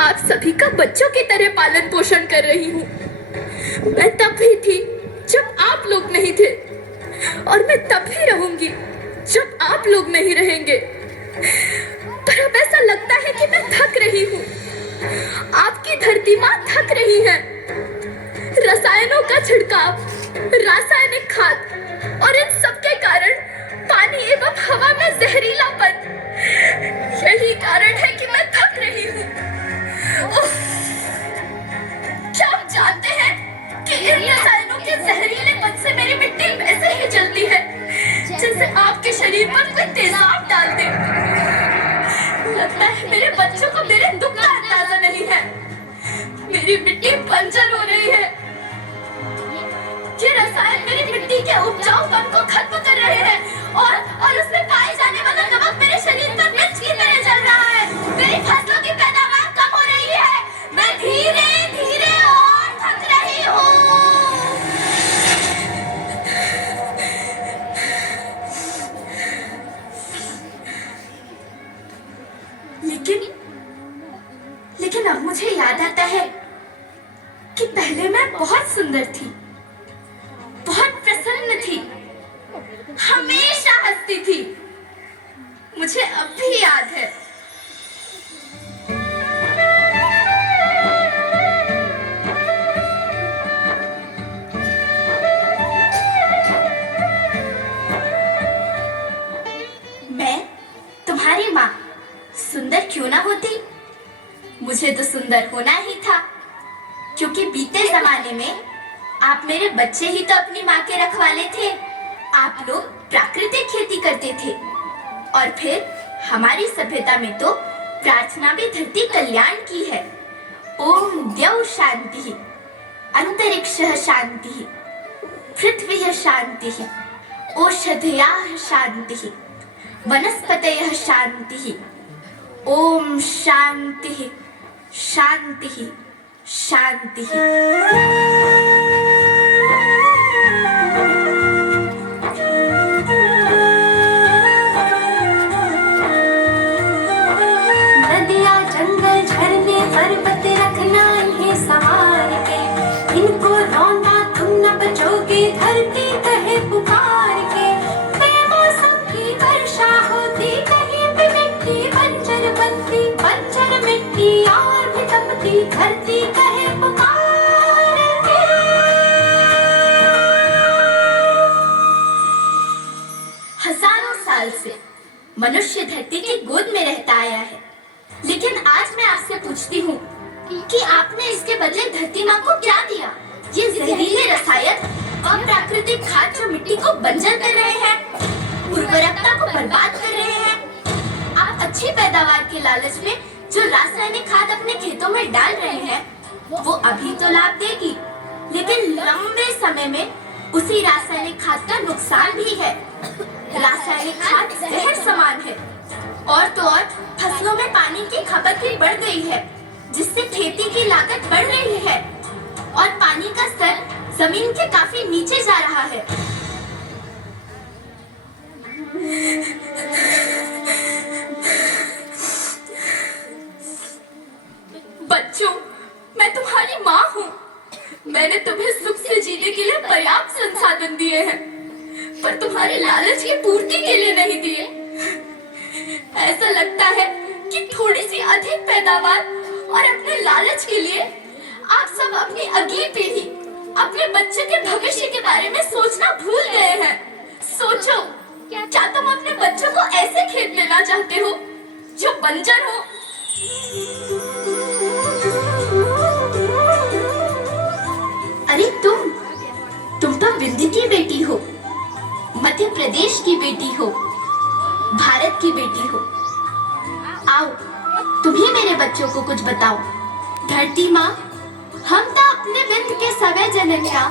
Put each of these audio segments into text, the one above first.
आप सभी का बच्चों की तरह पालन पोषण कर रही हूँ। मैं तब भी थी जब आप लोग नहीं थे, और मैं तब भी रहूंगी जब आप लोग नहीं रहेंगे। पर अब ऐसा लगता है कि मैं थक रही हूँ। आपकी धरती माँ थक रही है। रसायनों का छिड़काव, रासायनिक खाद और इन सब के कारण पानी एवं हवा में जहरीलापन, यही कारण है कि मैं थक रही हूँ। क्या आप जानते हैं कि इन रसायनों के जहरीलेपन से मेरी मिट्टी वैसे ही जलती है जैसे आपके शरीर पर कोई तेजाब डाल दे। लगता है मेरे बच्चों को मेरे दुख का अंदाजा नहीं है। मेरी मिट्टी बंजर हो रही है। ये रसायन मेरी मिट्टी के उपजाऊपन को खत्म कर रहे हैं और उसमें पाए जाने वाला नमक मेरे शरीर पर मिर्च की तरह जल रहा है। मेरी फसलों की पैदावार कम हो रही है। मैं धीरे धीरे और थक रही हूँ। लेकिन अब मुझे याद आता है कि पहले मैं बहुत सुंदर थी, बहुत प्रसन्न थी, हमेशा हंसती थी। मुझे अब भी याद है। मैं तुम्हारी माँ सुंदर क्यों ना होती? मुझे तो सुंदर होना ही था, क्योंकि बीते जमाने में आप मेरे बच्चे ही तो अपनी माँ के रखवाले थे। आप लोग प्राकृतिक खेती करते थे, और फिर हमारी सभ्यता में तो प्रार्थना भी धरती कल्याण की है। ओम द्यौ शांति, अंतरिक्षः शांति, पृथ्वी शांति, औषधयः शांति, वनस्पतयः शांति। ओम शांति शांति शांति। नदियाँ, जंगल, झरने, पर्वत रखना इन्हें संवार के। इनको रौंदा तुम न बचोगे, धरती कहे पुकार के। बेमौसम की वर्षा होती, कहीं पे मिट्टी बंजर बनती। बंजर मिट्टी और भी तपती, धरती कहे पुकार के। हजारों साल से मनुष्य धरती की गोद में रहता आया है, लेकिन आज मैं आपसे पूछती हूँ कि आपने इसके बदले धरती माँ को क्या दिया? ये जहरीले रसायन और प्राकृतिक खाद जो मिट्टी को बंजर कर रहे हैं, उर्वरकता को बर्बाद कर रहे हैं। आप अच्छी पैदावार के लालच में जो रासायनिक खाद अपने खेतों में डाल रहे हैं, वो अभी तो लाभ देगी, लेकिन लंबे समय में उसी रासायनिक खाद का नुकसान भी है। रासायनिक खाद जहर समान है, और तो और फसलों में पानी की खपत भी बढ़ गई है, जिससे खेती की लागत बढ़ रही है और पानी का स्तर जमीन के काफी नीचे जा रहा है। बच्चों, मैं तुम्हारी माँ हूँ। मैंने तुम्हें सुख से जीने के लिए पर्याप्त संसाधन दिए हैं, पर तुम्हारे लालच की पूर्ति के लिए नहीं दिए। ऐसा लगता है कि थोड़ी सी अधिक पैदावार और अपने लालच के लिए आप सब अपनी अगली पीढ़ी, अपने बच्चे के भविष्य के बारे में सोचना भूल गए हैं। सोचो, क्या तुम अपने बच्चों को ऐसे खेत देना चाहते हो जो बंजर हो? अरे तुम तो विंध्य की बेटी हो, मध्य प्रदेश की बेटी हो, भारत की बेटी हो। आओ, तुम ही मेरे बच्चों को कुछ बताओ। धरती माँ, हम तो अपने विंध्य के सवै जननिया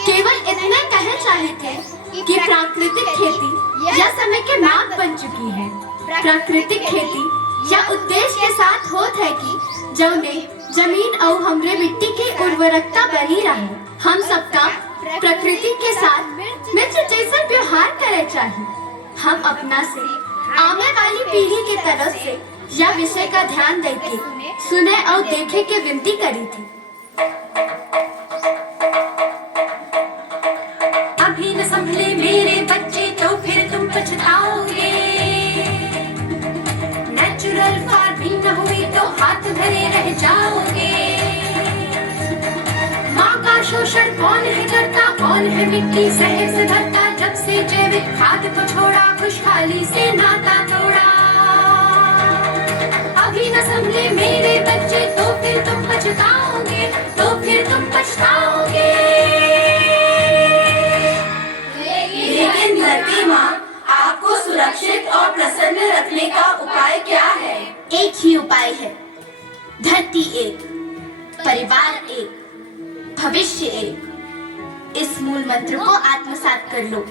केवल इतने कहना चाहे थे कि प्राकृतिक खेती या समय के मांग बन चुकी है। प्राकृतिक खेती या उद्देश्य के साथ होत है कि जौने जमीन और हमरे मिट्टी की उर्वरकता बनी रहे। हम सबका प्रकृति के साथ मित्र जैसा व्यवहार करे चाहिए। हम अपना से आने वाली पीढ़ी की तरफ से या विषय का ध्यान देके सुने और देखे के विनती करी थी। अभी न संभले मेरे बच्चे तो फिर तुम पछताओगे। नेचुरल फार्मिंग न हुई तो हाथ धरे रह जाओगे। माँ का शोषण कौन है करता, कौन है मिट्टी शहर से भरता। जब से जैविक खाद को छोड़ा, खुशहाली से नाता तोड़ा। अभी न संभले मेरे बच्चे तो फिर तुम पछताओगे, तो फिर तुम पछताओगे। लेकिन धरती माँ, आपको सुरक्षित और प्रसन्न रखने का उपाय क्या है? एक ही उपाय है, धरती एक, परिवार एक, भविष्य एक। इस मूल मंत्र को आत्मसात कर लो।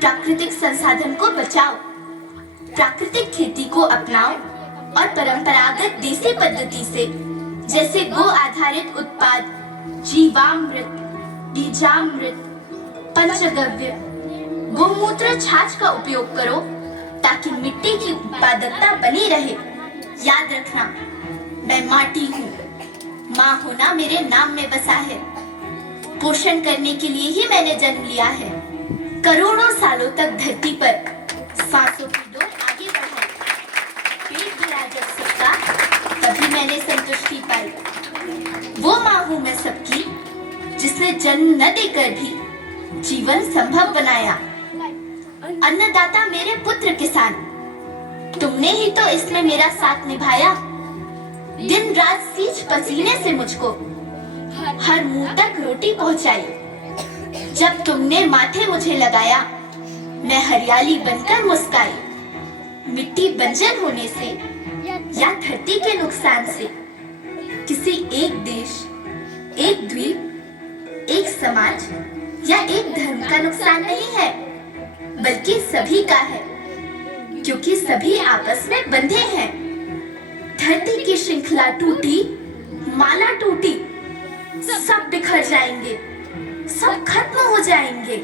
प्राकृतिक संसाधन को बचाओ, प्राकृतिक खेती को अपनाओ और परंपरागत देसी पद्धति से जैसे गो आधारित उत्पाद, जीवामृत, बीजामृत, पंचगव्य, गोमूत्र छाछ का उपयोग करो ताकि मिट्टी की उत्पादकता बनी रहे। याद रखना, मैं माटी हूँ, माँ होना मेरे नाम में बसा है। पोषण करने के लिए ही मैंने जन्म लिया है। करोड़ों सालों तक धरती पर सांसों की डोर आगे बढ़ाई। पेट भरा जब सबका, तभी मैंने संतुष्टि पाई। वो माँ हूँ मैं सबकी, जिसने जन्म न देकर भी जीवन संभव बनाया। अन्नदाता मेरे पुत्र किसान, तुमने ही तो इसमें मेरा साथ निभाया। दिन रात सींच पसीने से मुझको हर मुंह तक रोटी पहुंचाई। जब तुमने माथे मुझे लगाया, मैं हरियाली बनकर मुस्काई। मिट्टी बंजर होने से या धरती के नुकसान से किसी एक देश, एक द्वीप, एक समाज या एक धर्म का नुकसान नहीं है, बल्कि सभी का है, क्योंकि सभी आपस में बंधे हैं। धरती की श्रृंखला टूटी, माला टूटी, सब बिखर जाएंगे, सब खत्म हो जाएंगे।